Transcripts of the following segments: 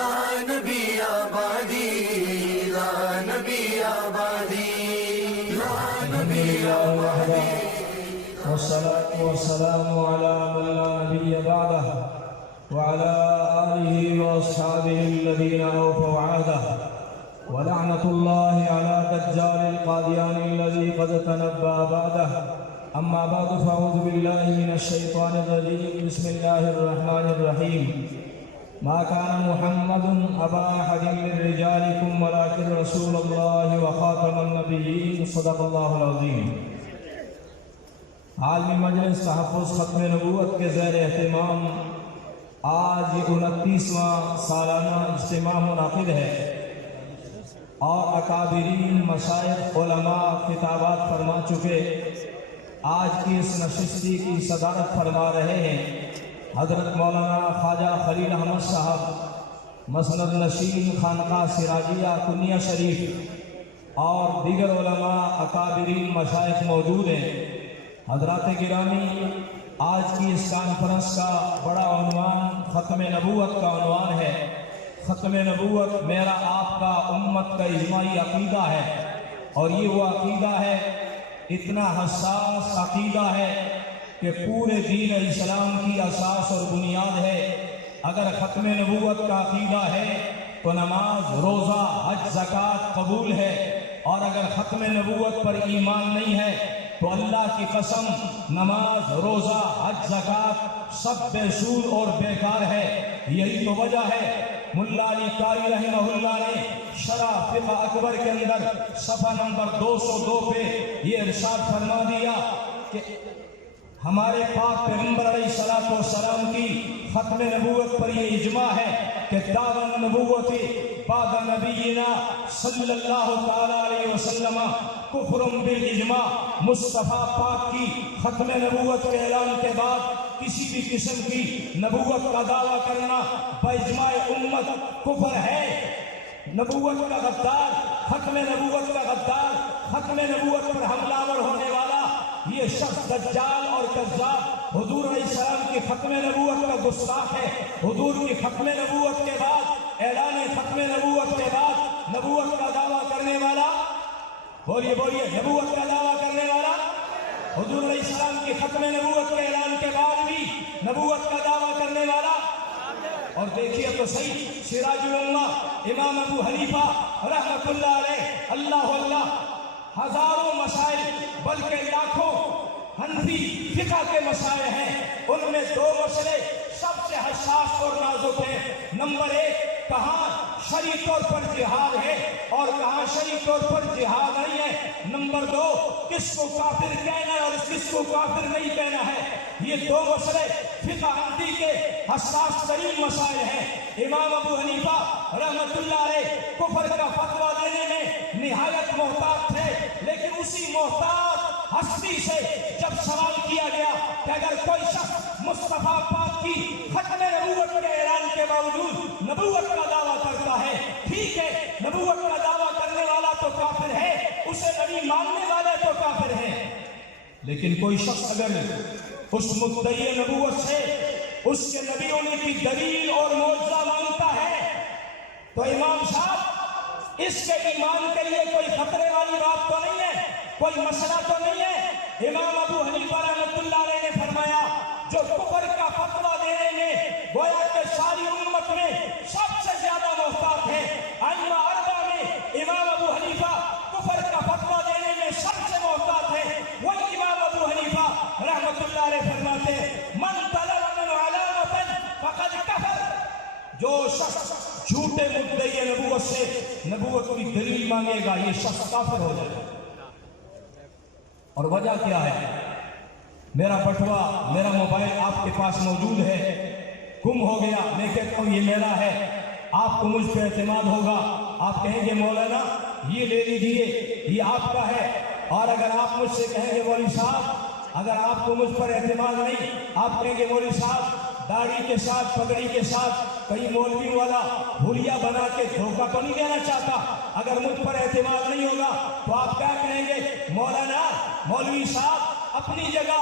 لا نبی آبادی لا نبی آبادی لا نبی آبادی والصلاة والسلام على من لا نبي بعده وعلى آله وأصحابه الذين أوفوا عهده ولعنة الله على دجال القادياني الذي قد تنبأ بعده. أما بعد فأعوذ بالله من الشيطان الرجيم. بسم الله الرحمن الرحيم. ما كان محمد أبا أحد من رجالكم ولكن رسول الله وخاتم النبيين. صدق الله العظيم. عالمی مجلس تحفظ ختم نبوت کے زیر اہتمام آج 29واں سالانہ اجتماع منعقد ہے اور اکابرین مشائخ علماء خطابات فرما چکے. آج کی اس نشستی کی صدارت فرما رہے ہیں حضرت مولانا خواجہ خلیل احمد صاحب مسند نشین خانقاہ سراجیہ کنیہ شریف اور دیگر علماء اکابرین مشائخ موجود ہیں. حضرات گرامی، آج کی اس کانفرنس کا بڑا عنوان ختم نبوت کا عنوان ہے. ختم نبوت میرا آپ کا امت کا اجماعی عقیدہ ہے اور یہ وہ عقیدہ ہے، اتنا حساس عقیدہ ہے کہ پورے دین اسلام کی اساس اور بنیاد ہے. اگر ختم نبوت کا عقیدہ ہے تو نماز، روزہ، حج، زکوٰۃ قبول ہے، اور اگر ختم نبوت پر ایمان نہیں ہے تو اللہ کی قسم نماز، روزہ، حج، زکوٰۃ سب بے سود اور بیکار ہے. یہی تو وجہ ہے ملا علی قاری رحمہ اللہ نے شرح فقہ اکبر کے اندر صفحہ نمبر 202 پہ یہ ارشاد فرما دیا کہ ہمارے پاک پیغمبر علیہ السلام کی ختم نبوت پر یہ اجماع ہے کہ دعوی نبوت بعد نبینا صلی اللہ تعالی علیہ وسلم کفر بالاجماع. مصطفیٰ پاک کی ختم نبوت کے اعلان کے بعد کسی بھی قسم کی نبوت کا دعویٰ کرنا باجماع امت کفر ہے. نبوت کا غدار، ختم نبوت کا غدار، ختم نبوت پر حملہ آور ہونے والا یہ شخص دجال اور کذاب حضور علیہ السلام کی ختم نبوت کا گستاخ ہے. حضور کی ختم نبوت کے بعد، اعلان ختم نبوت کے بعد نبوت کا دعویٰ کرنے والا، بولیے بولیے، نبوت کا دعویٰ کرنے والا حضور علیہ السلام کی ختم نبوت کے اعلان کے بعد بھی نبوت کا دعویٰ کرنے والا. اور دیکھیے تو صحیح، سراج الامہ امام ابو حنیفہ رحمۃ اللہ علیہ، اللہ اللہ، ہزاروں مسائل بلکہ لاکھوں حنفی فقہ کے مسائل ہیں، ان میں دو مسئلے سب سے حساس اور نازک ہیں. نمبر 1، کہاں شرعی طور پر جہاد ہے اور کہاں شرعی طور پر جہاد نہیں ہے. نمبر 2، کس کو کافر کہنا ہے اور کس کو کافر نہیں کہنا ہے. یہ دو مسئلے فقہ حنفی کے حساس ترین مسائل ہیں. امام ابو حنیفہ رحمۃ اللہ علیہ کفر کا فتویٰ دینے میں نہایت محتاط تھے، لیکن اسی محتاط ہستی سے جب سوال کیا گیا کہ اگر کوئی شخص مصطفیٰ پاک کی ختم نبوت کے اعلان کے باوجود نبوت کا دعویٰ کرتا ہے، ٹھیک ہے، نبوت کا دعویٰ کرنے والا تو کافر ہے، اسے نبی ماننے والے تو کافر ہیں، لیکن کوئی شخص اگر اس مدعی نبوت سے اس کے نبی ہونے کی دلیل اور معجزہ مانگتا ہے تو امام صاحب اس کے ایمان کے لیے کوئی خطرے والی بات تو نہیں ہے، کوئی مسئلہ تو نہیں ہے. امام ابو حنیفہ رحمۃ اللہ علیہ نے فرمایا جو کفر کا فتویٰ دینے میں گویا کہ ساری امت میں سب سے زیادہ محتاط ہے. ائمہ اربعہ میں امام ابو حنیفہ کفر کا فتویٰ دینے میں سب سے محتاط ہے. وہی امام ابو حنیفہ رحمۃ اللہ علیہ فرماتے من طلب من علامۃ فقد کفر، جو شخص جھوٹے مدعی نبوت سے نبوت کی دلیل مانگے گا یہ شخص کافر ہو جائے گا. اور وجہ کیا ہے؟ میرا بٹوا، میرا موبائل آپ کے پاس موجود ہے، گم ہو گیا، میں کہتا ہوں یہ میرا ہے، آپ کو مجھ پہ اعتماد ہوگا، آپ کہیں گے مولانا یہ لے لیجئے یہ آپ کا ہے. اور اگر آپ مجھ سے کہیں گے مولوی صاحب، اگر آپ کو مجھ پر اعتماد نہیں، آپ کہیں گے مولوی صاحب داڑھی کے ساتھ پگڑی کے ساتھ کئی مولوی والا بھولیا بنا کے دھوکہ تو نہیں دینا چاہتا. اگر مجھ پر اعتماد نہیں ہوگا تو آپ کیا کہیں گے؟ مولانا، مولوی صاحب اپنی جگہ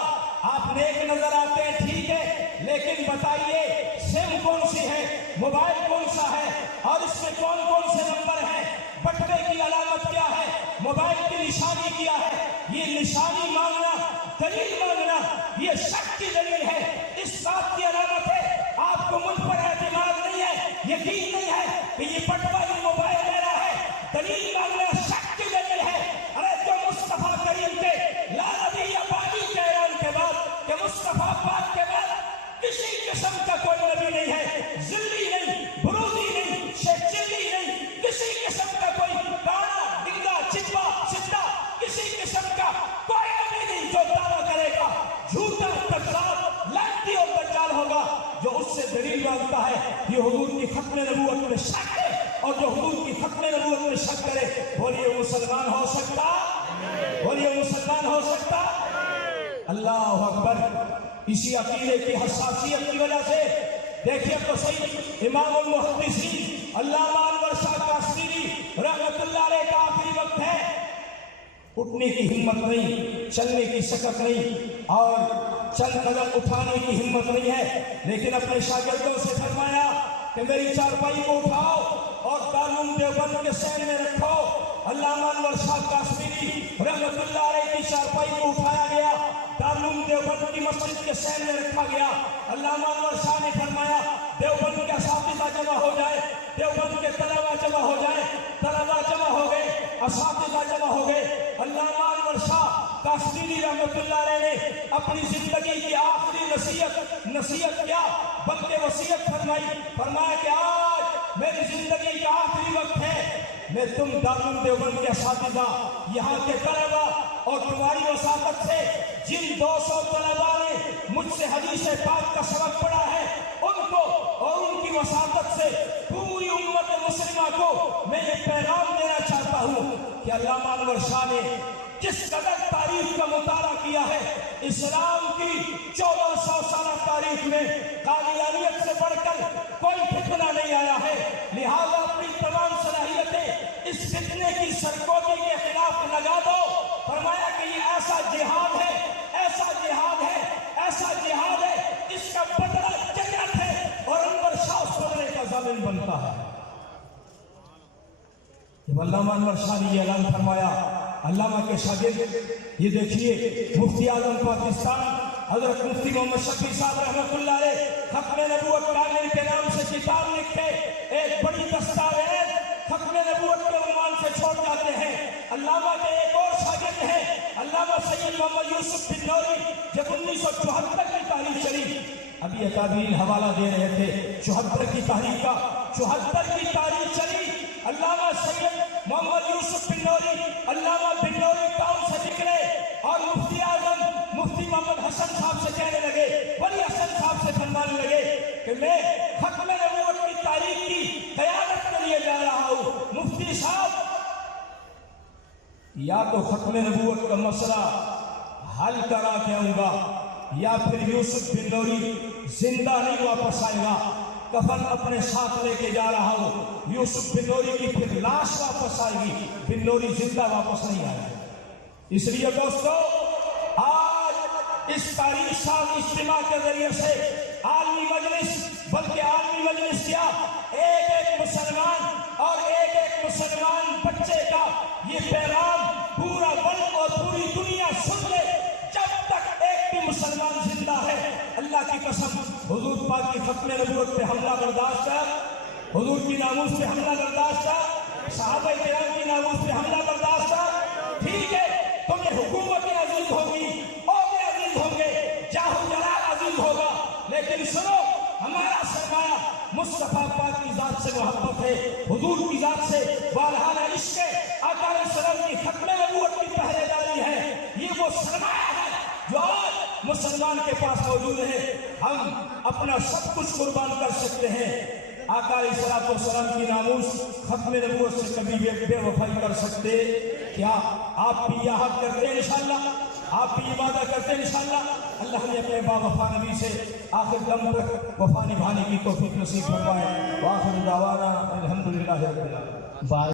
آپ نیک نظر آتے ہیں، ٹھیک ہے، لیکن بتائیے सिम कौन सी है, मोबाइल कौन सा है और इसमें कौन कौन से नंबर हैं, बटवे की अलामत क्या है, मोबाइल की निशानी क्या है। ये निशानी मांगना, दलील मांगना, ये शक की दलील है, इस बात की अलामत है आपको मुझ पर एतमाद नहीं है, यकीन नहीं है कि ये बटवा, ये मोबाइल मेरा है। दलील मांगना शक की दलील है। अरे जो मुस्तफा करीम के ला नबी बादी के ऐलान के बाद कि मुस्तफा पाक के बाद किसी किस्म का कोई नबी नहीं है, जिल्ली नहीं, बुरूदी नहीं, शेचिल्ली नहीं, किसी किस्म का कोई काना, डिंगा, चिप्पा, सिद्धा, किसी किस्म का कोई नबी नहीं जो दावा करेगा। झूठा, कज़्ज़ाब, लानती और दज्जाल होगा जो उससे दलील मांगता है। ये हुजूर की खत्म नबूवत में शक है, और जो हुजूर की खत्म नबूवत में शक करे, बोलिए मुसलमान हो सकता, बोलिए मुसलमान हो सकता। अल्लाह अकबर। इसी अकीदे की हसासियत की वजह से देखिए तो सही, इमामुल मुहद्दिसीन अल्लामा अनवर शाह कासमी रहमतुल्लाह अलैह का आखिरी वक्त है, उठने की हिम्मत नहीं, चलने की सकत नहीं और चंद कदम उठाने की हिम्मत नहीं है, लेकिन अपने शागिर्दों से फरमाया कि मेरी चारपाई को उठाओ और दारुल देवबंद के सहन में रखो। अल्लामा अनवर शाह कासमी रहमतुल्लाह अलैह की चारपाई को उठाया गया, दारुल देवबंद की मस्जिद के सहन में रखा गया। अल्लामा अनवर शाह ने फरमाया देवबंद के असातिज़ा जमा हो जाए, देवबंद के तलबा जमा हो जाए, तलबा जमा हो गए, असातिज़ा जमा हो गए। अल्लामा अनवर शाह कासमी रहमतुल्लाह अलैह ने अपनी जिंदगी की आखिरी नसीहत क्या बल्कि वसीयत फरमाया कि आज मेरी जिंदगी का आखिरी वक्त है, मैं तुम दारुल देवबंद के असातिज़ा, यहाँ के तलबा और तुम्हारी वसातत से जिन 200 तलबा ने मुझसे हदीस पाक का सबक पढ़ा है, उनको और उनकी वसातत से पूरी उम्मत मुस्लिमा को मैं ये पैगाम देना चाहता हूँ कि अल्लामा अनवर शाह ने जिस कदर तारीख का मुताला किया है, इस्लाम की 1400 साल तारीख में कादियानियत से बढ़कर कोई फितना नहीं आया है। लिहाजा अपनी तमाम सलाहियतें इस फितने की सरकोटी के खिलाफ लगा दो। फरमाया कि ये ऐसा जिहाद है, ऐसा जिहाद है, ऐसा जिहाद है, इसका बदला जन्नत है और अनवर शाह उस बदले का ज़ामिन बनता है। अल्लामा अनवर शाह ने ये ऐलान फरमाया, अल्लामा के शागिर्द ये देखिए मुफ्ती आज़म पाकिस्तान हजरत मुफ्ती मोहम्मद शफी साहब रहमतुल्लाह अलैह खत्म नबूवत कामिल के नाम से किताब लिखे, एक बड़ी दस्तावेज खत्म नबूवत के उन्वान से छोड़ जाते हैं। अल्लामा के एक और शागिर्द हैं अल्लामा सैयद मोहम्मद यूसुफ बिन्नौरी, जब 1974 की तारीख चली, अभी अकाबीर हवाला दे रहे थे 74 की तारीख का, 74 की तारीख चली, अल्लामा सैयद मोहम्मद यूसुफ बिन्नौरी अल्लामा बिन्नौरी टाउन से निकले और मुफ्ती आज़म मुफ्ती मोहम्मद हसन साहब से कहने लगे, वली हसन साहब से फरमाने लगे कि मैं खत्म नबूवत की तारीख की क़यादत के लिए जा रहा हूँ। मुफ्ती साहब, या तो खत्म नबूवत का मसला हल करा के आऊंगा या फिर यूसुफ बिन्नौरी जिंदा नहीं वापस आएगा। कफन अपने साथ लेके जा रहा हूँ, यूसुफ बिन्नौरी की फिर लाश वापस आएगी, बिन्नौरी जिंदा वापस नहीं आएगी। इसलिए दोस्तों, आज इस तारीख साल इज्तिमा के जरिए से आलमी मजलिस, बल्कि आलमी मजलिस क्या, एक एक मुसलमान और एक एक मुसलमान बच्चे का ये पैगाम पूरा मुल्क और पूरी दुनिया सुन ले। जब तक एक भी मुसलमान जिंदा है, अल्लाह की कसम, हुजूर पाक की खत्म नबूवत पे हमला बर्दाश्त है, हुजूर की नामूस पे हमला बर्दाश्त है, सहाबा किराम की नामूस पे हमला बर्दाश्त है। ठीक है, तुम्हें हुकूमत अजीज होगी, ओहदे अजीज होंगे, जाहो जलाल अजीज होगा, लेकिन सुनो, हमारा सरमाया मुस्तफा पाक की जात से मोहब्बत है, हुजूर की जात से वालहाना इश्क है, आका अलैहिस्सलाम की खत्म नबूवत की पहरेदारी है। ये वो सरमाया है जो आज मुसलमान के पास मौजूद है। हम अपना सब कुछ कुर्बान कर सकते हैं। आका अलैहिस्सलाम की नामूस खत्म नबूवत से कभी बेवफाई कर सकते क्या? आप भी याद करते हैं इंशाअल्लाह, आप भी इबादत करते हैं इंशाअल्लाह। अल्लाह ने अपने बावफा नबी से आखिर दम तक वफा निभाने की तौफीक नसीब फरमाए। व आखिर दावाना अल्हम्दुलिल्लाहि रब्बिल आलमीन।